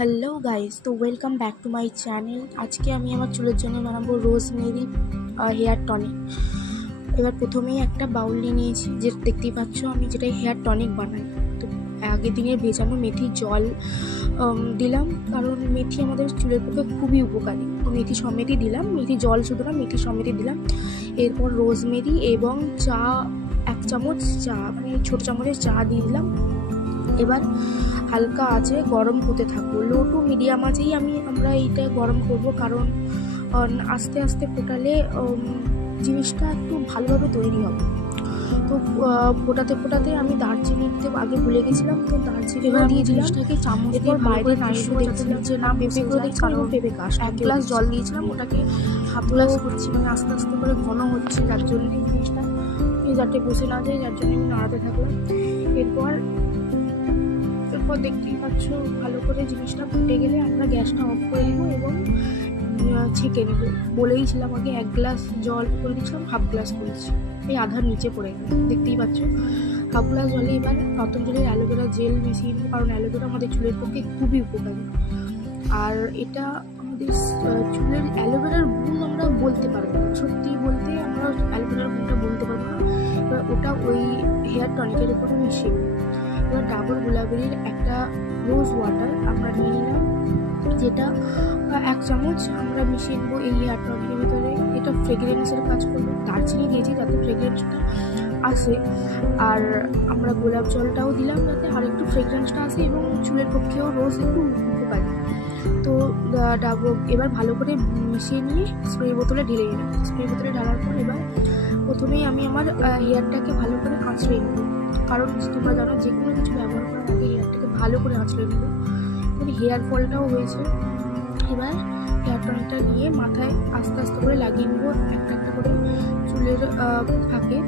Hello guys, তো welcome back to my channel. আজকে আমি আমার চুলের জন্য বানাবো রোজমেরি হেয়ার টনিক। এবার প্রথমেই একটা বাউল নিয়ে নিয়েছি, যে দেখতেই পাচ্ছ আমি যেটা হেয়ার টনিক বানাই। তো আগের দিনের ভেজানো মেথি জল দিলাম, কারণ মেথি আমাদের চুলের পক্ষে খুবই উপকারী। তো মেথি সমেতই দিলাম, মেথি জল শুধু না, মেথি সমেতই দিলাম। এরপর রোজমেরি এবং চা, 1 চামচ চা, মানে ছোটো চামচের চা দিয়ে দিলাম। এবার হালকা আঁচে গরম হতে থাকবো, লো টু মিডিয়াম আঁচেই আমরা এইটা গরম করব, কারণ আস্তে আস্তে ফোটালে জিনিসটা একটু ভালোভাবে তৈরি হবে। তো ফোটাতে ফোটাতে আমি দারচিনিতে আগে ভুলে গেছিলাম, তো দারচিনি দিয়ে জিনিসটাকে চামচ দিয়ে বাইরে নাড়িয়ে দেখছিলাম যে না পেঁপে করে দেখছিলাম, এবং পেঁপে গাছ 1 গ্লাস জল দিয়েছিলাম, ওটাকে হাফ গ্লাস করছি, মানে আস্তে আস্তে করে ঘন হচ্ছে, যার জন্য জিনিসটা যাতে বসে না যায়, যার জন্য আমি নাড়াতে থাকলাম। এরপর দেখতেই পাচ্ছ ভালো করে জিনিসটা ফুটে গেলে আমরা গ্যাসটা অফ করে দেবো এবং ছেঁকে নেব। বলেইছিলাম আগে 1 গ্লাস জল করে দিয়েছিলাম, হাফ গ্লাস করেছি, এই আধার নিচে পড়ে গেল, দেখতেই পাচ্ছ। হাফ গ্লাস জলে এবার পতঞ্জলির অ্যালোভেরা জেল মিশিয়ে নেব, কারণ অ্যালোভেরা আমাদের চুলের পক্ষে খুবই উপকারী। আর এটা আমাদের চুলের অ্যালোভেরার গুণ আমরা বলতে পারবো না, সত্যি বলতে আমরা অ্যালোভেরার গুণটা বলতে পারবো না। এবার ওটা ওই হেয়ার টনিকের উপরে মিশিয়ে নেব। এবার ডাবর গুলাবেরির একটা রোজ ওয়াটার আমরা নিয়ে নিলাম, যেটা 1 চামচ আমরা মিশিয়ে নেবো এই হেয়ার টনিকের ভিতরে। এটা ফ্রেগরেন্সের কাজ করবে, দারচিনি দিয়েছি যাতে ফ্রেগরেন্সটা আসে, আর আমরা গোলাপ জলটাও দিলাম যাতে আর একটু ফ্রেগরেন্সটা আসে, এবং চুলের পক্ষেও রোজ একটু উপকারী। তো এবার ভালো করে মিশিয়ে নিয়ে স্প্রে বোতলে ঢেলে নিলাম। স্প্রে বোতলে ঢালার পর এবার প্রথমেই আমি আমার হেয়ারটাকে ভালো করে আঁচড়ে নেব, কারণ তোমরা জানো যে কোনো কিছু ব্যবহার করার আগে হেয়ারটাকে ভালো করে আঁচড়ে নেব। মানে হেয়ার ফলটাও হয়েছে। এবার হেয়ার টনিকটা নিয়ে মাথায় আস্তে আস্তে করে লাগিয়ে নেব, একটা একটা করে চুলের ফাঁকে।